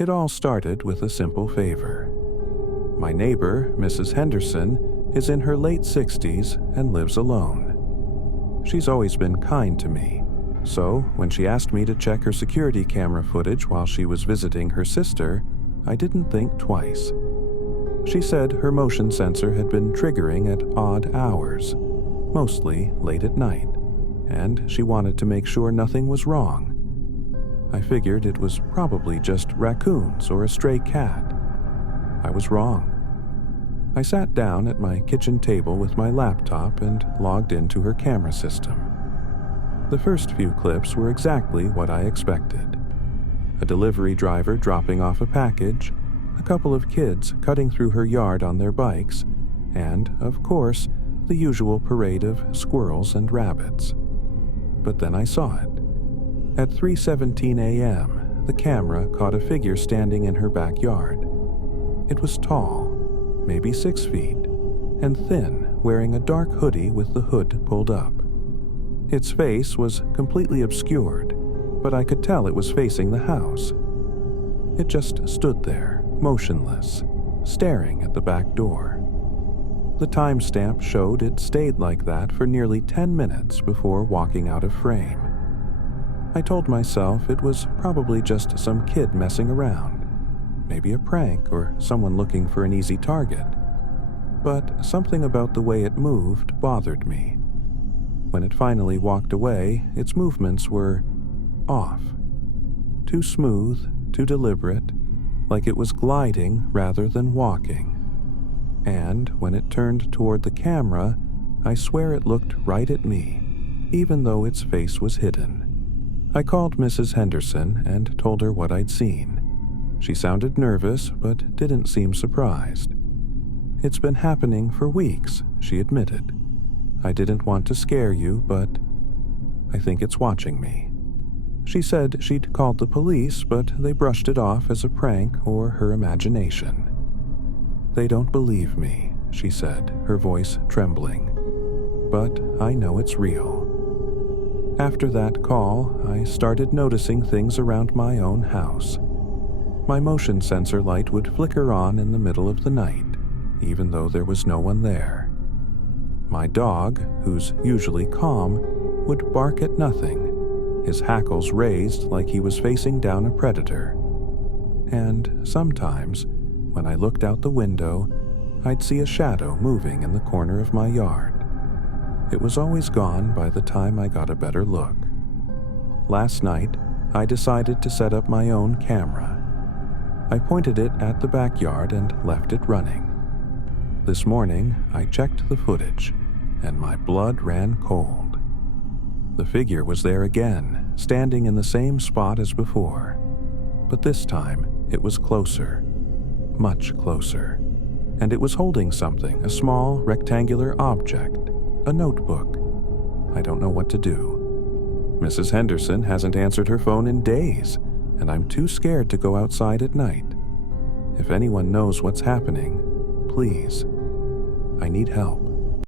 It all started with a simple favor. My neighbor, Mrs. Henderson, is in her late 60s and lives alone. She's always been kind to me, so when she asked me to check her security camera footage while she was visiting her sister, I didn't think twice. She said her motion sensor had been triggering at odd hours, mostly late at night, and she wanted to make sure nothing was wrong. I figured it was probably just raccoons or a stray cat. I was wrong. I sat down at my kitchen table with my laptop and logged into her camera system. The first few clips were exactly what I expected. A delivery driver dropping off a package, a couple of kids cutting through her yard on their bikes, and, of course, the usual parade of squirrels and rabbits. But then I saw it. At 3:17 a.m., the camera caught a figure standing in her backyard. It was tall, maybe 6 feet, and thin, wearing a dark hoodie with the hood pulled up. Its face was completely obscured, but I could tell it was facing the house. It just stood there, motionless, staring at the back door. The timestamp showed it stayed like that for nearly 10 minutes before walking out of frame. I told myself it was probably just some kid messing around, maybe a prank or someone looking for an easy target. But something about the way it moved bothered me. When it finally walked away, its movements were off. Too smooth, too deliberate, like it was gliding rather than walking. And when it turned toward the camera, I swear it looked right at me, even though its face was hidden. I called Mrs. Henderson and told her what I'd seen. She sounded nervous, but didn't seem surprised. It's been happening for weeks, she admitted. I didn't want to scare you, but I think it's watching me. She said she'd called the police, but they brushed it off as a prank or her imagination. They don't believe me, she said, her voice trembling. But I know it's real. After that call, I started noticing things around my own house. My motion sensor light would flicker on in the middle of the night, even though there was no one there. My dog, who's usually calm, would bark at nothing, his hackles raised like he was facing down a predator. And sometimes, when I looked out the window, I'd see a shadow moving in the corner of my yard. It was always gone by the time I got a better look. Last night, I decided to set up my own camera. I pointed it at the backyard and left it running. This morning, I checked the footage, and my blood ran cold. The figure was there again, standing in the same spot as before. But this time, it was closer, much closer, and it was holding something, a small, rectangular object. A notebook. I don't know what to do. Mrs. Henderson hasn't answered her phone in days, and I'm too scared to go outside at night. If anyone knows what's happening, please, I need help.